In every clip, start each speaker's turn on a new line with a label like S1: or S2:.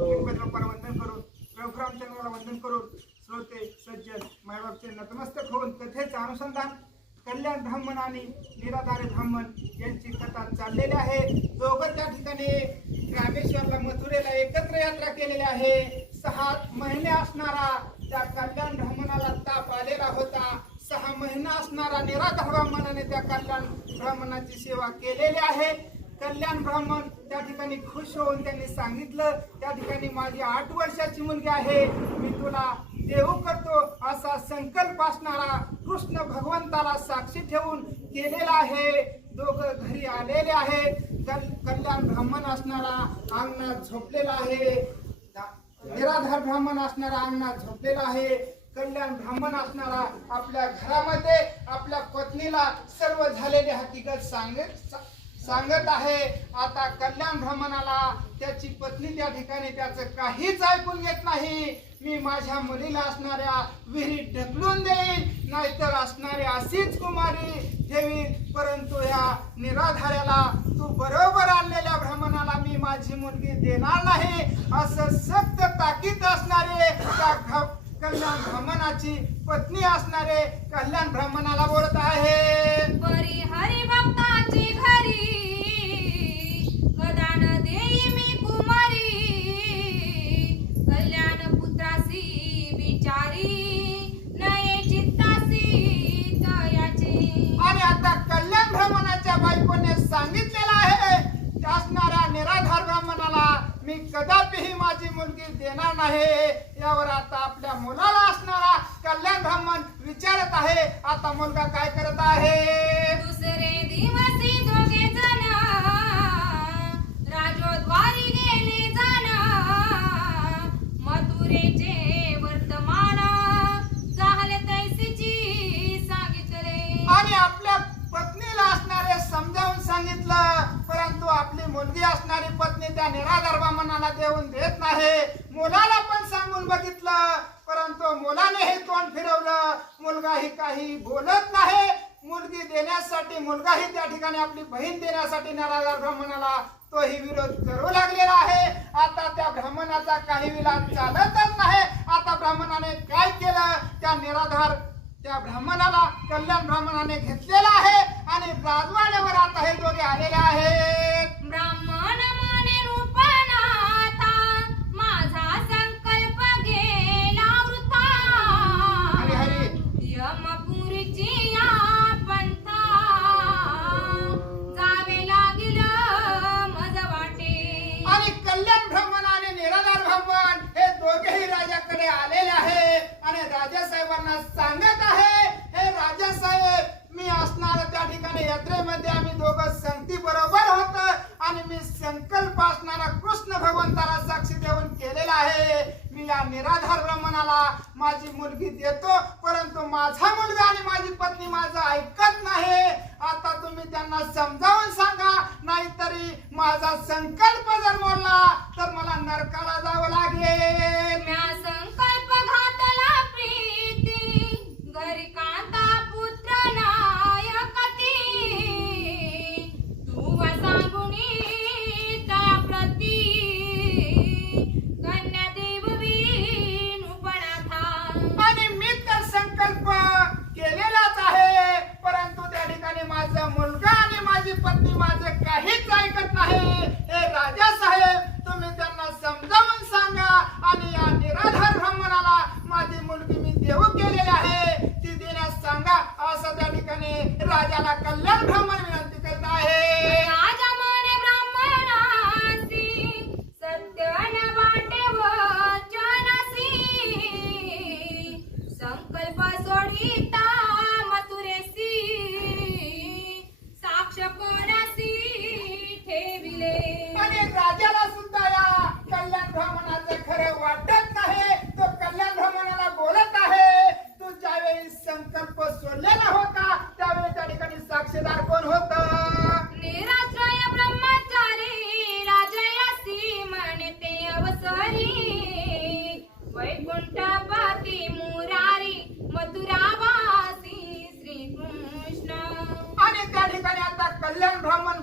S1: वंदन करून रघुरामचंद्राला वंदन करून श्रोते सज्जन मायबापचे नतमस्तक होऊन कथेचे अनुसंधान कल्याण ब्राह्मण आणि निराधारी ब्राह्मण यांची कथा चाललेली आहे. दोघं त्या ठिकाणी रामेश्वरला मथुरेला केलेले आहे. सहा महिने असणारा त्या कल्याण ब्राह्मणाला ताप आलेला होता. सहा महिना असणारा निराधार ब्राह्मणाने त्या कल्याण ब्राह्मणाची सेवा केलेली आहे. कल्याण ब्राह्मण त्या ठिकाणी खुश होऊन त्यांनी सांगितलं त्या ठिकाणी माझी आठ वर्षाची मुलगी आहे. मी तुला देव करतो. असा संकल्प असणारा कृष्ण भगवंताला साक्षी ठेवून केलेला आहे. दोघं घरी आलेले आहेत. कल्याण ब्राह्मण असणारा अंगणात झोपलेला आहे. निराधार ब्राह्मण असणारा अंगणात झोपलेला आहे. कल्याण ब्राह्मण असणारा आपल्या घरामध्ये आपल्या पत्नीला सर्व झालेली हकीकत सांगत सांगत आहे. आता कल्याण ब्राह्मणाला त्याची पत्नी त्या ठिकाणी त्याचं काहीच ऐकून घेत नाही. मी माझ्या मुलीला असणाऱ्या विहिरीत ढकलून देईन नाहीतर असणारी अशीच कुमारी देवीन. परंतु या निराधाऱ्याला तू बरोबर आणलेल्या भ्रमणाला मी माझी मुलगी देणार नाही. असं सक्त ताकीद असणारे त्या घ- कल्याण ब्राह्मणाची पत्नी असणारे कल्याण ब्राह्मणाला बोलत आहे.
S2: परी हरी भक्ताची घरी कदान देई
S1: कदापिही माझी मुलगी देणार नाही. यावर आता आपल्या मुलाला असणारा कल्याण ब्राह्मण विचारत आहे. आता मुलगा काय करत आहे?
S2: दुसरे दिवसी दोघे जण राजोद्वारी गेले जाण मथुरेचे वर्तमान झाले तैसीची सांगितले
S1: आणि आपल्या पत्नीला असणारे समजावून सांगितलं परंतु आपली मुलगी असणारी पत्नी त्या निराधार ब्राह्मणाला देऊन देत नाही मुलाला पण सांगून बघितलं परंतु मुलाने हे तोंड फिरवलं मुलगाही काही बोलत नाही मुलगी आणि मुलगाही त्या ठिकाणी आपली बहीण देण्यासाठी निराधार ब्राह्मणाला तोही विरोध करू लागलेला आहे. आता त्या ब्राह्मणाचा काही विलास चालतच नाही. आता ब्राह्मणाने काय केलं? त्या निराधार त्या ब्राह्मणाला कल्याण ब्राह्मणाने घेतलेला आहे आणि राजवाड्यावर आता हे दोघे आलेले आहेत. त्या ठिकाणी यात्रेमध्ये आम्ही दोघं संगती बरोबर होत आणि मी संकल्प असणारा कृष्ण भगवंताला साक्षी देऊन केलेला आहे. मी या निराधार ब्राह्मणाला माझी मुलगी देतो परंतु माझा मुलगा आणि माझी पत्नी माझं ऐकत नाही. आता तुम्ही त्यांना सम काहीच ऐकत नाही. हे राजा साहेब तुम्ही त्यांना समजावून सांगा आणि या निराधार ब्राह्मणाला माझी मुलगी मी देऊ केलेली आहे. ती देण्यास सांगा असं त्या ठिकाणी राजाला कल्याण ब्राह्मण kelamaan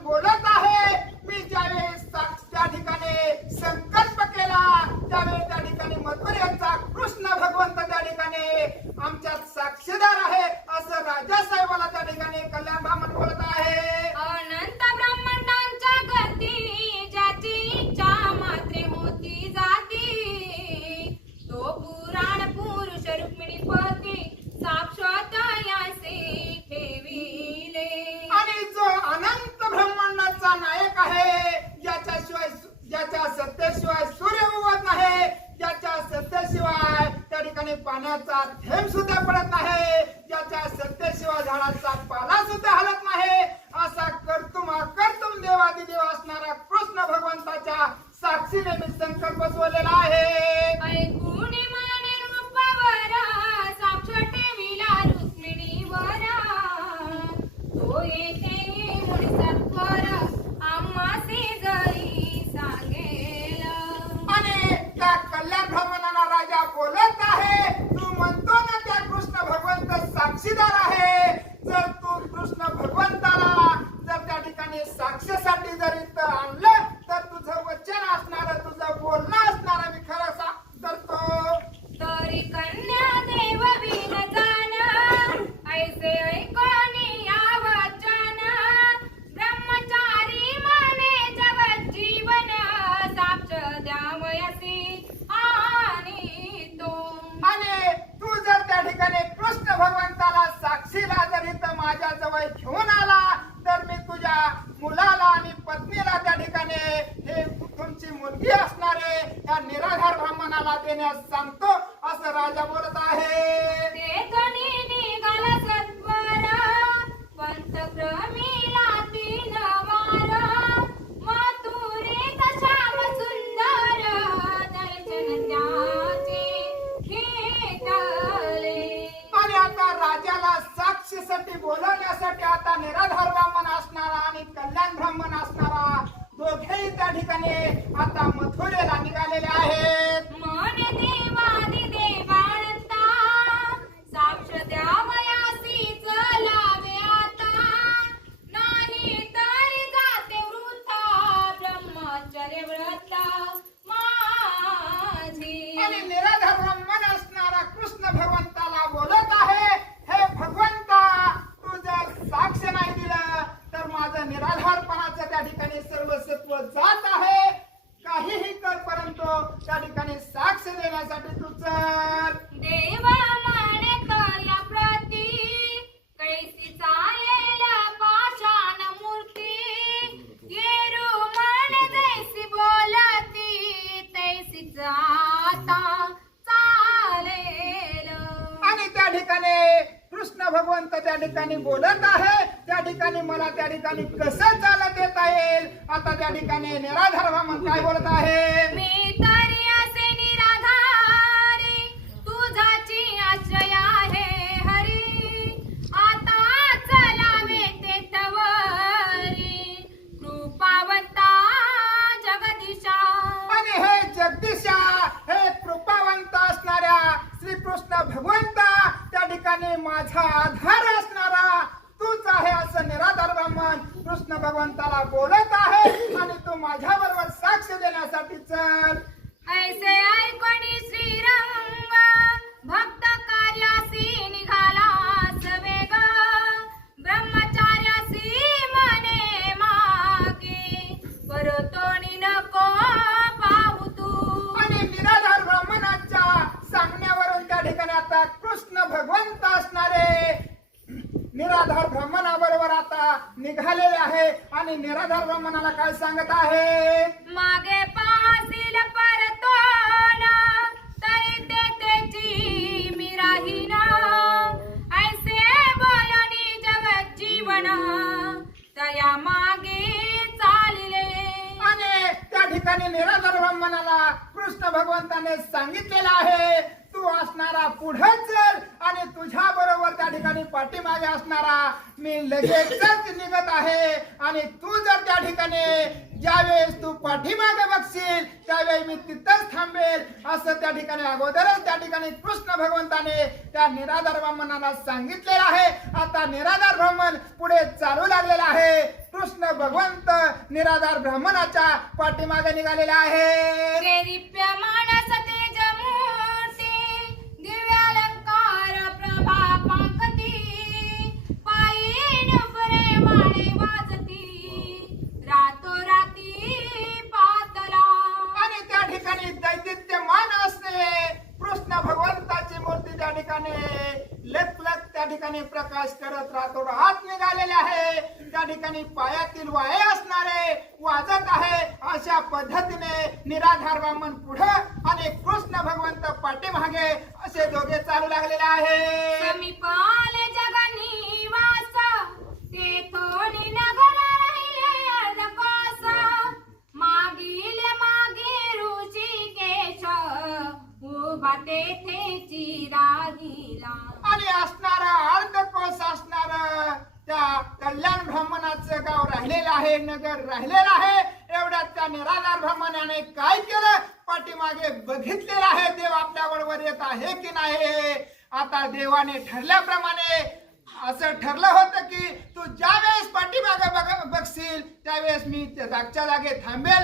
S1: ठिकाणी बोलत आहे त्या ठिकाणी मला त्या ठिकाणी कसं चालत येता येईल? आता त्या ठिकाणी निराधर्म काय बोलत आहे?
S2: मी
S1: प्रेमाने ज्यावेळेस तू पाठीमागे बघशील त्यावेळी मी तिथंच थांबेल. असं त्या ठिकाणी अगोदरच त्या ठिकाणी कृष्ण भगवंताने त्या निराधार ब्राह्मणाला सांगितलेलं आहे. आता निराधार ब्राह्मण पुढे चालू लागलेला आहे. कृष्ण भगवंत निराधार ब्राह्मणाच्या पाठीमागे निघालेला आहे. बरोबर येत आहे की नाही? आता देवाने ठरल्याप्रमाणे असं ठरलं होतं की तू ज्या वेळेस पाठीमागे बघ बघशील त्यावेळेस मी जागच्या जागे थांबेल.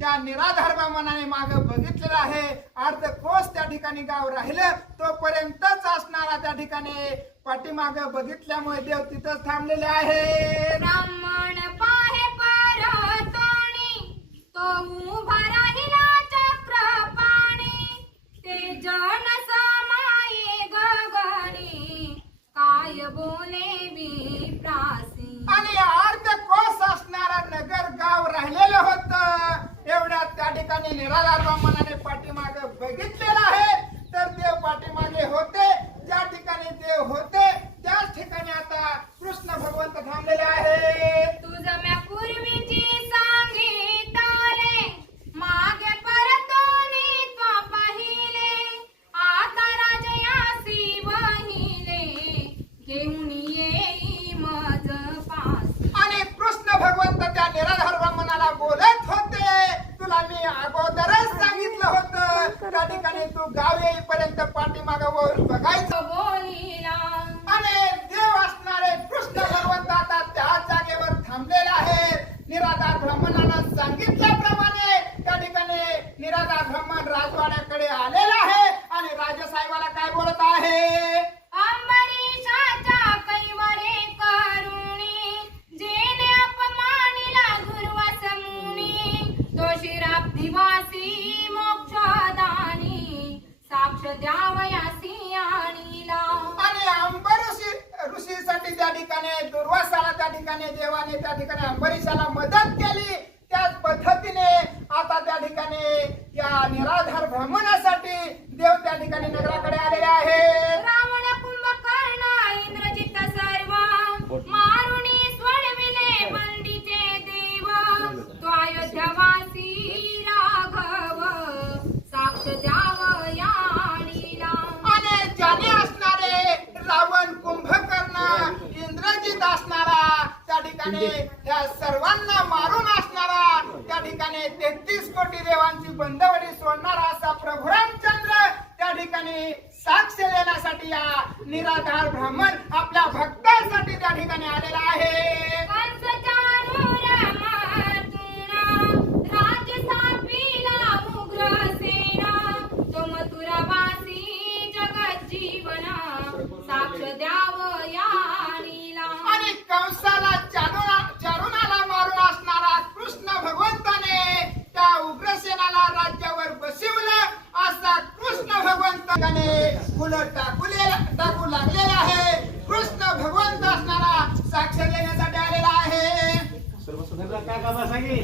S1: त्या निराधार मनाने माग बघितलेलं आहे. अर्ध कोस त्या ठिकाणी गाव राहिलं. तोपर्यंतच असणारा त्या ठिकाणी पाठीमाग बघितल्यामुळे देव तिथंच थांबलेले आहे.
S2: ब्राह्मण पाहे तो उभा राहिला.
S1: ठिकाणी देवाने त्या ठिकाणी अंबरीशाला मदत केली. त्याच पद्धतीने आता त्या ठिकाणी या निराधार भ्रमणासाठी देव त्या ठिकाणी नगराकडे आलेले आहेत. ठिकाणी त्या सर्वांना मारून असणारा त्या ठिकाणी तेहतीस कोटी देवांची बंदवडी सोडणारा